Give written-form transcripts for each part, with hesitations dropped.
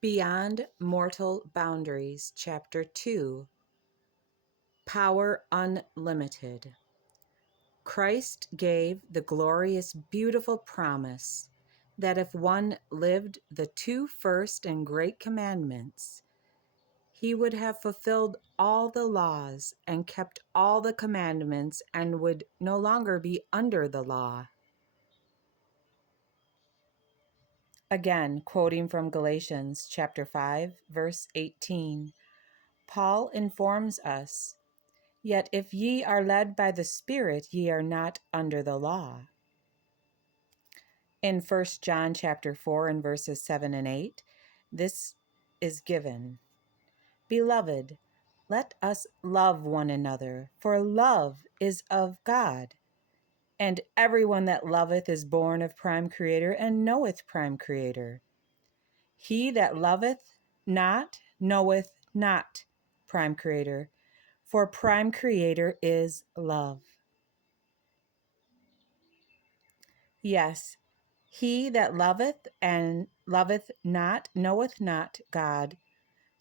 Beyond Mortal Boundaries, Chapter 2, Power Unlimited. Christ gave the glorious, beautiful promise that if one lived the two first and great commandments, he would have fulfilled all the laws and kept all the commandments and would no longer be under the law. Again, quoting from Galatians chapter 5, verse 18, Paul informs us, "Yet if ye are led by the Spirit, ye are not under the law." In 1 John chapter 4 and verses 7 and 8, this is given. "Beloved, let us love one another, for love is of God. And everyone that loveth is born of prime Creator and knoweth prime Creator. He that loveth not knoweth not prime Creator, for prime Creator is love." Yes, he that loveth and loveth not knoweth not God,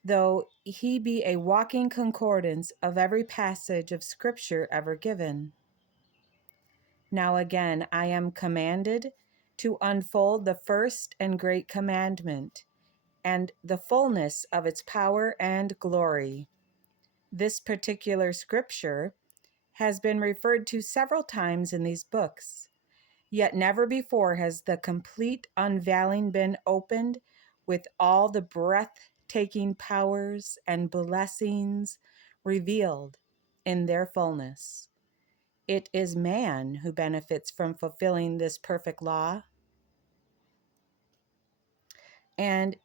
though he be a walking concordance of every passage of Scripture ever given. Now again, I am commanded to unfold the first and great commandment, and the fullness of its power and glory. This particular scripture has been referred to several times in these books, yet never before has the complete unveiling been opened with all the breathtaking powers and blessings revealed in their fullness. It is man who benefits from fulfilling this perfect law, and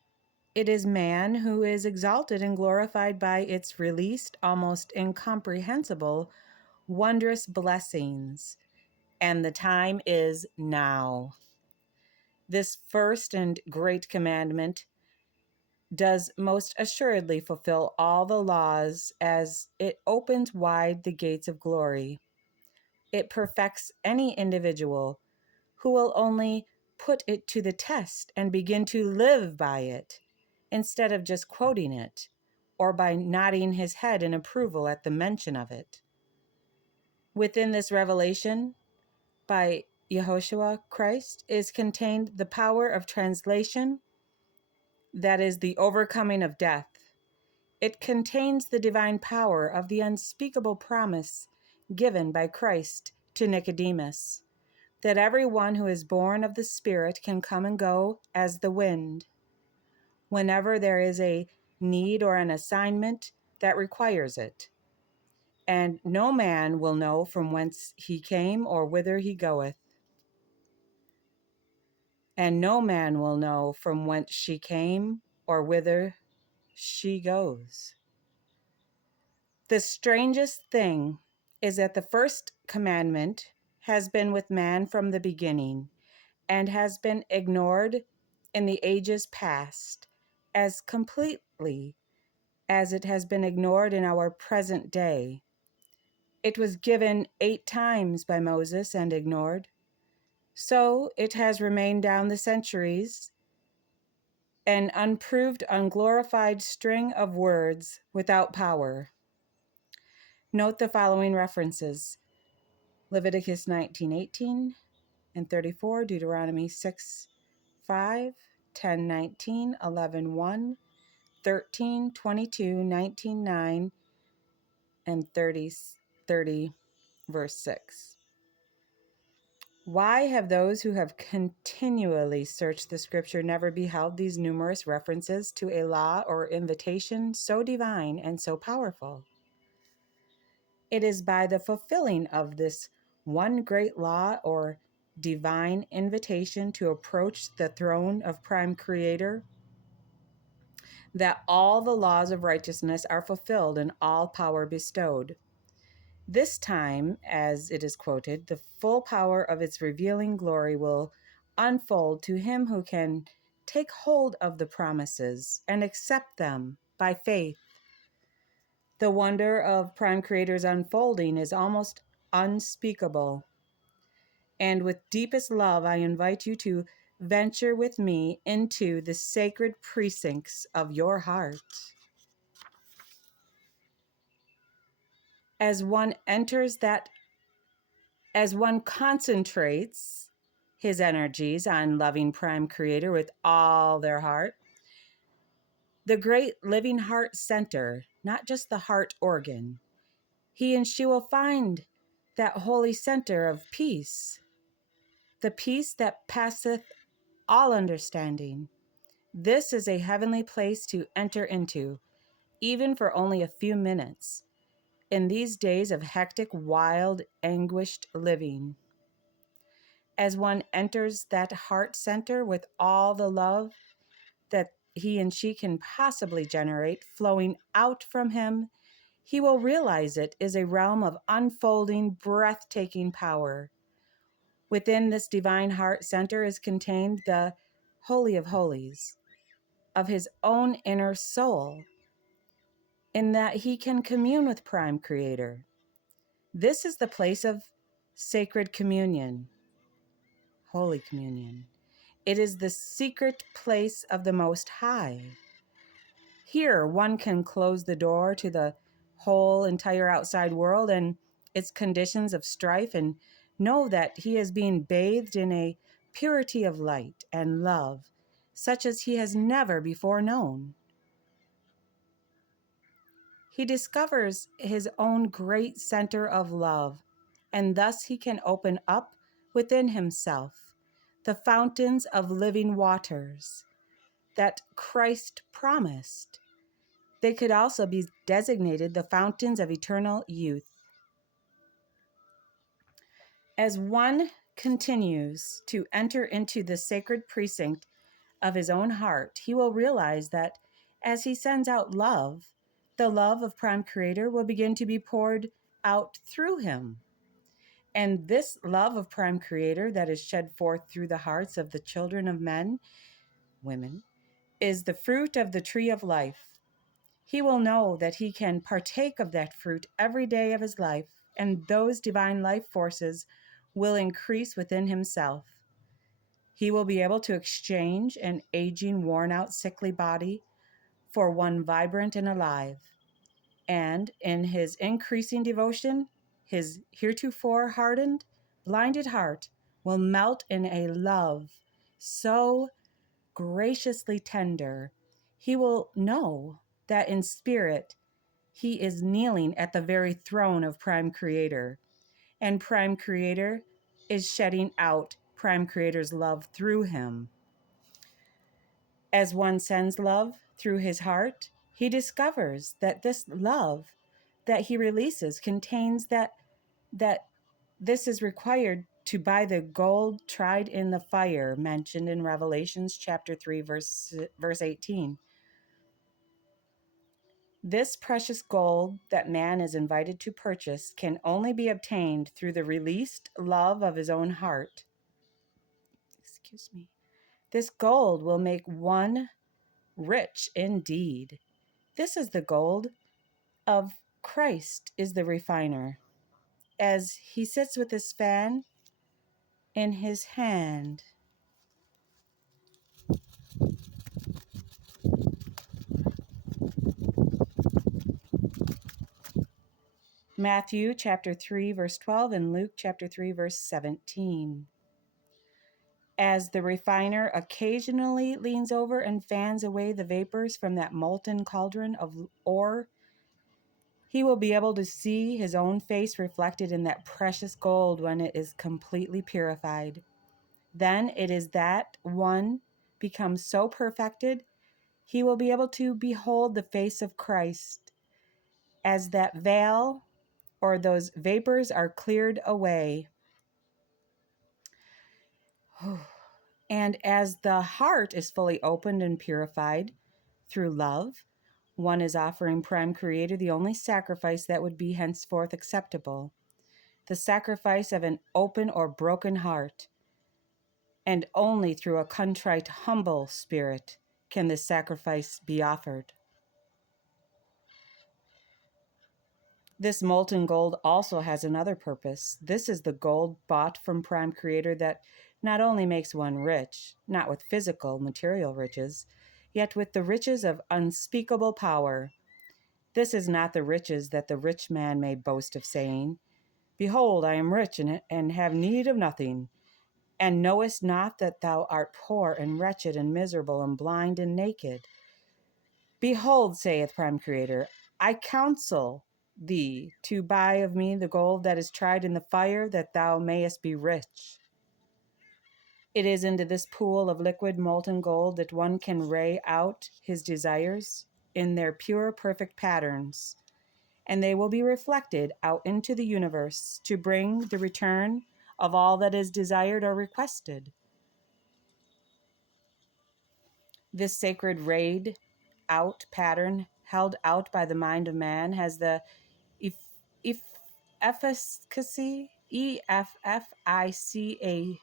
it is man who is exalted and glorified by its released, almost incomprehensible, wondrous blessings. And the time is now. This first and great commandment does most assuredly fulfill all the laws as it opens wide the gates of glory. It perfects any individual who will only put it to the test and begin to live by it, instead of just quoting it, or by nodding his head in approval at the mention of it. Within this revelation by Yehoshua Christ is contained the power of translation, that is, the overcoming of death. It contains the divine power of the unspeakable promise given by Christ to Nicodemus, that everyone who is born of the Spirit can come and go as the wind, whenever there is a need or an assignment that requires it. And no man will know from whence he came or whither he goeth. And no man will know from whence she came or whither she goes. The strangest thing is that the first commandment has been with man from the beginning and has been ignored in the ages past as completely as it has been ignored in our present day. It was given 8 times by Moses and ignored. So it has remained down the centuries, an unproved, unglorified string of words without power. Note the following references: Leviticus 19:18 and 34, Deuteronomy 6:5, 10:19, 11:1, 13:22, 19:9, and 30 verse 6. Why have those who have continually searched the Scripture never beheld these numerous references to a law or invitation so divine and so powerful? It is by the fulfilling of this one great law or divine invitation to approach the throne of Prime Creator that all the laws of righteousness are fulfilled and all power bestowed. This time, as it is quoted, the full power of its revealing glory will unfold to him who can take hold of the promises and accept them by faith. The wonder of Prime Creator's unfolding is almost unspeakable. And with deepest love, I invite you to venture with me into the sacred precincts of your heart. As one concentrates his energies on loving Prime Creator with all their heart, the great living heart center, not just the heart organ, he and she will find that holy center of peace, the peace that passeth all understanding. This is a heavenly place to enter into, even for only a few minutes, in these days of hectic, wild, anguished living. As one enters that heart center with all the love that he and she can possibly generate flowing out from him, he will realize it is a realm of unfolding, breathtaking power. Within this divine heart center is contained the Holy of Holies of his own inner soul, in that he can commune with Prime Creator. This is the place of sacred communion, Holy Communion. It is the secret place of the Most High. Here, one can close the door to the whole entire outside world and its conditions of strife and know that he is being bathed in a purity of light and love, such as he has never before known. He discovers his own great center of love, and thus he can open up within himself the fountains of living waters that Christ promised. They could also be designated the fountains of eternal youth. As one continues to enter into the sacred precinct of his own heart, he will realize that as he sends out love, the love of Prime Creator will begin to be poured out through him. And this love of Prime Creator that is shed forth through the hearts of the children of men, women, is the fruit of the tree of life. He will know that he can partake of that fruit every day of his life, and those divine life forces will increase within himself. He will be able to exchange an aging, worn-out, sickly body for one vibrant and alive. And in his increasing devotion, his heretofore hardened, blinded heart will melt in a love so graciously tender. He will know that in spirit he is kneeling at the very throne of Prime Creator, and Prime Creator is shedding out Prime Creator's love through him. As one sends love through his heart, he discovers that this love that he releases contains that this is required to buy the gold tried in the fire mentioned in Revelations chapter 3 verse 18. This precious gold that man is invited to purchase can only be obtained through the released love of his own heart. Excuse me. This gold will make one rich indeed. This is the gold of Christ is the refiner. As he sits with his fan in his hand, Matthew chapter 3 verse 12 and Luke chapter 3 verse 17. As the refiner occasionally leans over and fans away the vapors from that molten cauldron of ore, he will be able to see his own face reflected in that precious gold when it is completely purified. Then it is that one becomes so perfected, he will be able to behold the face of Christ as that veil or those vapors are cleared away. And as the heart is fully opened and purified through love, one is offering Prime Creator the only sacrifice that would be henceforth acceptable, the sacrifice of an open or broken heart. And only through a contrite, humble spirit can this sacrifice be offered. This molten gold also has another purpose. This is the gold bought from Prime Creator that not only makes one rich, not with physical, material riches, yet with the riches of unspeakable power. This is not the riches that the rich man may boast of, saying, Behold, I am rich and have need of nothing, and knowest not that thou art poor and wretched and miserable and blind and naked. Behold, saith Prime Creator, I counsel thee to buy of me the gold that is tried in the fire, that thou mayest be rich. It is into this pool of liquid molten gold that one can ray out his desires in their pure, perfect patterns, and they will be reflected out into the universe to bring the return of all that is desired or requested. This sacred rayed out pattern, held out by the mind of man, has the efficacy, EFFICACY,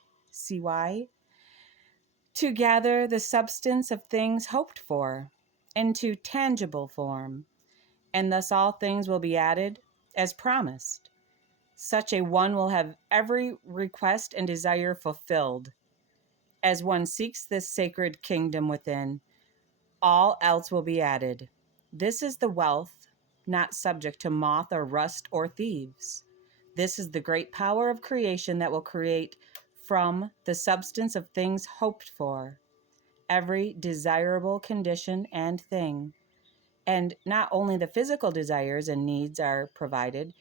to gather the substance of things hoped for into tangible form, and thus all things will be added as promised. Such a one will have every request and desire fulfilled. As one seeks this sacred kingdom within, all else will be added. This is the wealth not subject to moth or rust or thieves. This is the great power of creation that will create from the substance of things hoped for every desirable condition and thing. And not only the physical desires and needs are provided,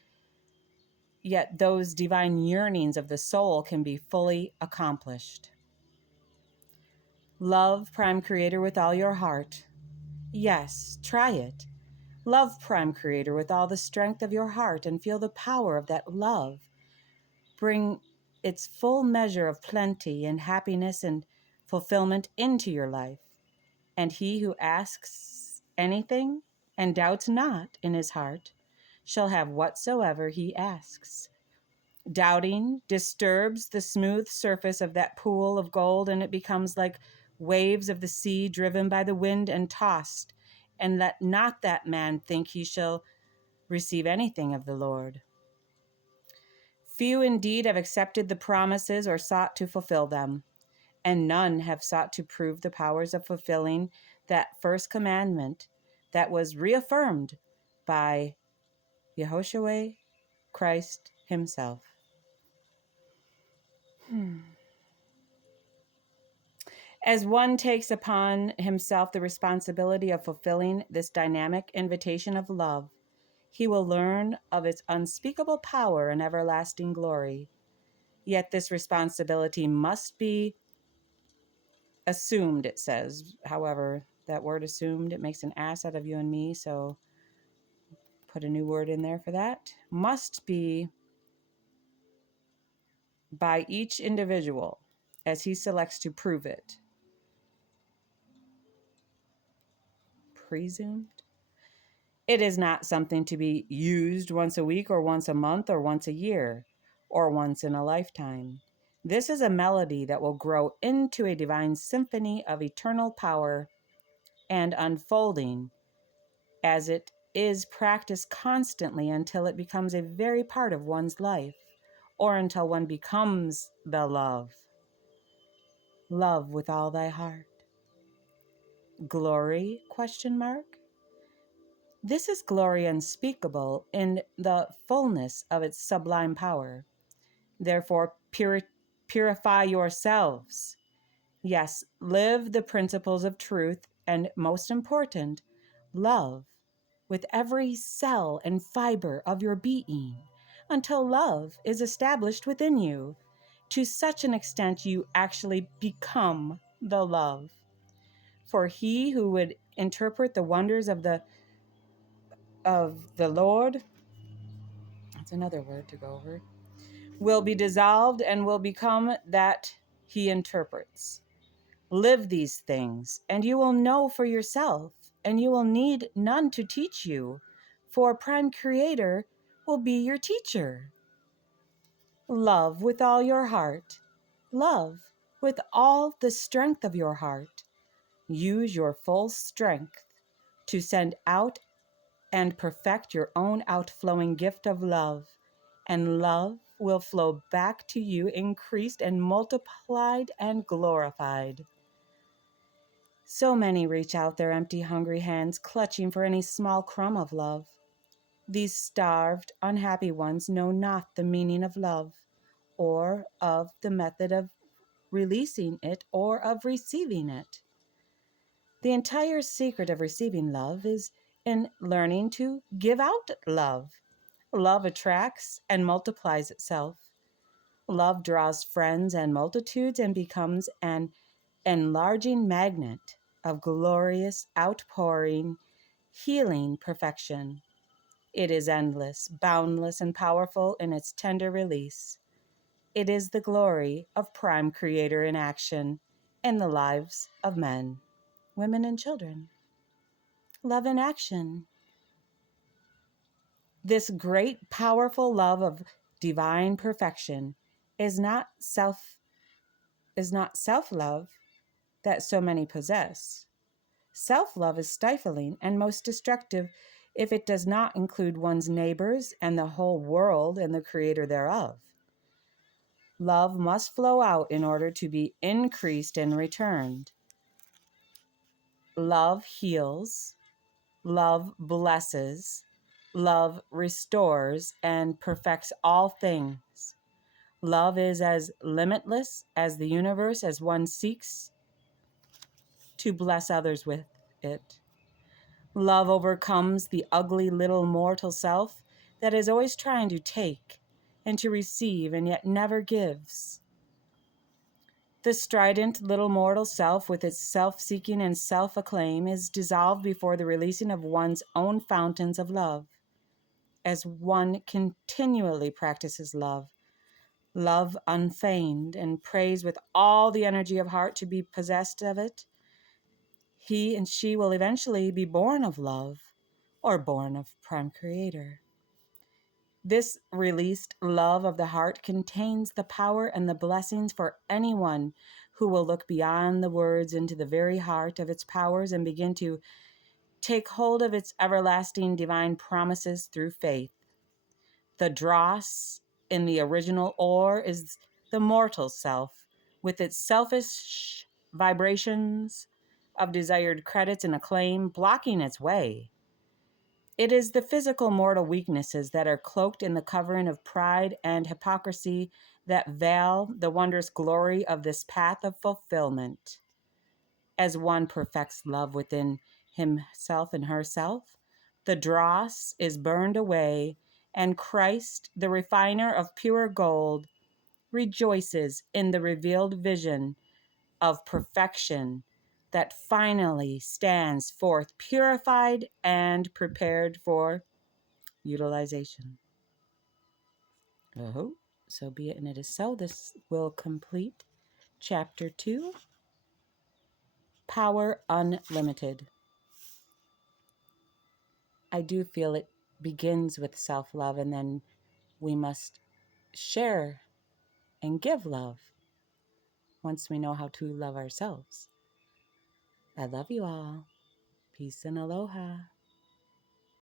yet those divine yearnings of the soul can be fully accomplished. Love Prime Creator with all your heart. Yes, try it. Love Prime Creator with all the strength of your heart and feel the power of that love. Bring its full measure of plenty and happiness and fulfillment into your life. And he who asks anything and doubts not in his heart shall have whatsoever he asks. Doubting disturbs the smooth surface of that pool of gold, and it becomes like waves of the sea driven by the wind and tossed. And let not that man think he shall receive anything of the Lord. Few indeed have accepted the promises or sought to fulfill them, and none have sought to prove the powers of fulfilling that first commandment that was reaffirmed by Yehoshua Christ himself. As one takes upon himself the responsibility of fulfilling this dynamic invitation of love, he will learn of its unspeakable power and everlasting glory. Yet this responsibility must be assumed, it says. However, that word assumed, it makes an ass out of you and me, so put a new word in there for that. Must be by each individual as he selects to prove it. Presumed? It is not something to be used once a week or once a month or once a year or once in a lifetime. This is a melody that will grow into a divine symphony of eternal power and unfolding as it is practiced constantly until it becomes a very part of one's life, or until one becomes the love. Love with all thy heart. Glory? ? This is glory unspeakable in the fullness of its sublime power. Therefore, purify yourselves. Yes, live the principles of truth, and most important, love with every cell and fiber of your being until love is established within you to such an extent you actually become the love. For he who would interpret the wonders of the Lord, that's another word to go over, will be dissolved and will become that he interprets. Live these things, and you will know for yourself, and you will need none to teach you, for Prime Creator will be your teacher. Love with all your heart. Love with all the strength of your heart. Use your full strength to send out and perfect your own outflowing gift of love, and love will flow back to you increased and multiplied and glorified. So many reach out their empty, hungry hands, clutching for any small crumb of love. These starved, unhappy ones know not the meaning of love, or of the method of releasing it, or of receiving it. The entire secret of receiving love is in learning to give out love. Love attracts and multiplies itself. Love draws friends and multitudes and becomes an enlarging magnet of glorious, outpouring, healing perfection. It is endless, boundless, and powerful in its tender release. It is the glory of Prime Creator in action in the lives of men, women, and children. Love in action. This great, powerful love of divine perfection is not self-love that so many possess. Self-love is stifling and most destructive if it does not include one's neighbors and the whole world and the creator thereof. Love must flow out in order to be increased and returned. Love heals, love blesses, love restores and perfects all things. Love is as limitless as the universe as one seeks to bless others with it. Love overcomes the ugly little mortal self that is always trying to take and to receive and yet never gives. The strident little mortal self with its self-seeking and self-acclaim is dissolved before the releasing of one's own fountains of love. As one continually practices love, love unfeigned, and prays with all the energy of heart to be possessed of it, he and she will eventually be born of love, or born of Prime Creator. This released love of the heart contains the power and the blessings for anyone who will look beyond the words into the very heart of its powers and begin to take hold of its everlasting divine promises through faith. The dross in the original ore is the mortal self, with its selfish vibrations of desired credits and acclaim blocking its way. It is the physical mortal weaknesses that are cloaked in the covering of pride and hypocrisy that veil the wondrous glory of this path of fulfillment. As one perfects love within himself and herself, the dross is burned away, and Christ, the refiner of pure gold, rejoices in the revealed vision of perfection that finally stands forth purified and prepared for utilization. Oh, so be it, and it is so. This will complete Chapter 2, Power Unlimited. I do feel it begins with self-love, and then we must share and give love once we know how to love ourselves. I love you all. Peace and aloha.